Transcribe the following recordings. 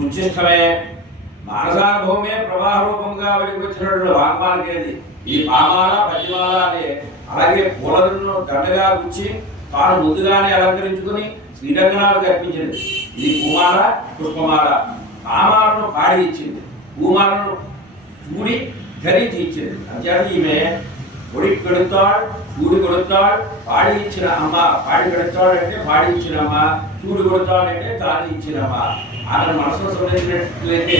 ఉచ్చిష్టమే మానసానుభవమే ప్రవాహ రూపంగా వెలికొచ్చినటువంటి వాగ్మాలకేది ఈ పామాల పద్యమాల అనే అలాగే పూలను దండగా గుచ్చి తాను ముందుగానే అలంకరించుకుని శ్రీరంగనాథుకు అర్పించింది. ఇది పూమాల పుష్పమాల. పామాలను పాడి ఇచ్చింది, పూమాలను చూడి ధరించి ఇచ్చింది. అంచేత ఈమె ఒడి కొడుతాడు, చూడి కొడుతాడు, పాడి ఇచ్చిన అమ్మ. పాడి కొడుతాడు అంటే పాడి ఇచ్చిన అమ్మ, చూడి కొడుతాడు అంటే తాను ఇచ్చిన అమ్మ. ఆమె మనసును సంబంధించినట్లయితే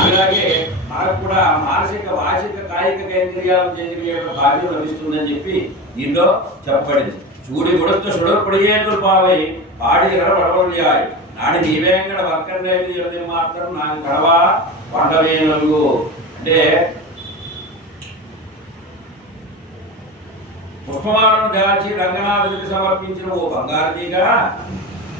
అలాగే మనకు కూడా మానసిక వాచిక కాయిక కైంకర్యాలు చేసే భాగ్యం లభిస్తుందని చెప్పి దీంట్లో చెప్పబడింది. చూడి కొడుతూ సుడపడియేందు పావై పాడి వడవడియాయి నాడి నీవేంగడ వర్కర్నేది మాత్రం నాకు కడవా పండవేనలు అంటే పుష్పమాలను దాచి రంగనాథుడికి సమర్పించిన ఓ బంగారుతీగా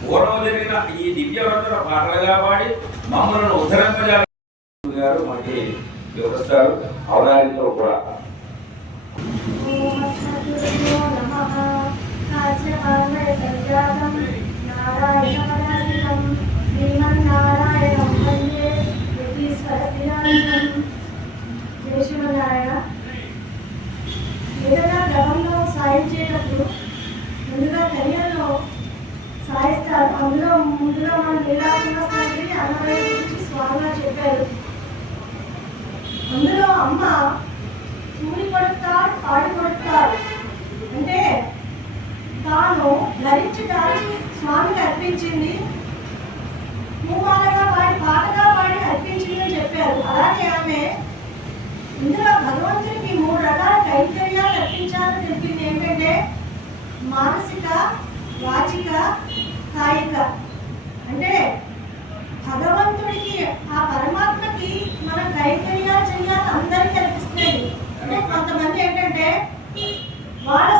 పూర్వం జరిగిన ఈ దివ్యవర్తన పాటలుగా పాడి మమ్మల్ని ఉద్ధరింపజారు మనకి వివరిస్తారు. అవధానితో కూడా ఏదైనా గ్రహంలో సాయం చేయటప్పుడు ముందుగా కన్యల్లో సాయిస్తారు. అందులో ముందుగా మన లీలాకుమారి అన్నమయ్య గురించి స్వామిగా చెప్పారు. అందులో అమ్మ చూడి కొడుతాడు, పాడి కొడుతాడు అంటే తాను ధరించడానికి స్వామికి అర్పించింది, పూమాలగా పాడి పాటగా పాడి అర్పించింది అని చెప్పారు. అలాగే ఆమె ఇందులో భగవంతునికి 3 రకాల కైంకర్యాలు అర్పించాలని చెప్పింది. ఏంటంటే మానసిక, వాచిక, కాయిక. అంటే భగవంతుడికి ఆ పరమాత్మకి మన కైంకర్యాలు చేయాలని అందరికీ అనిపిస్తుంది. అంటే కొంతమంది ఏంటంటే వాళ్ళ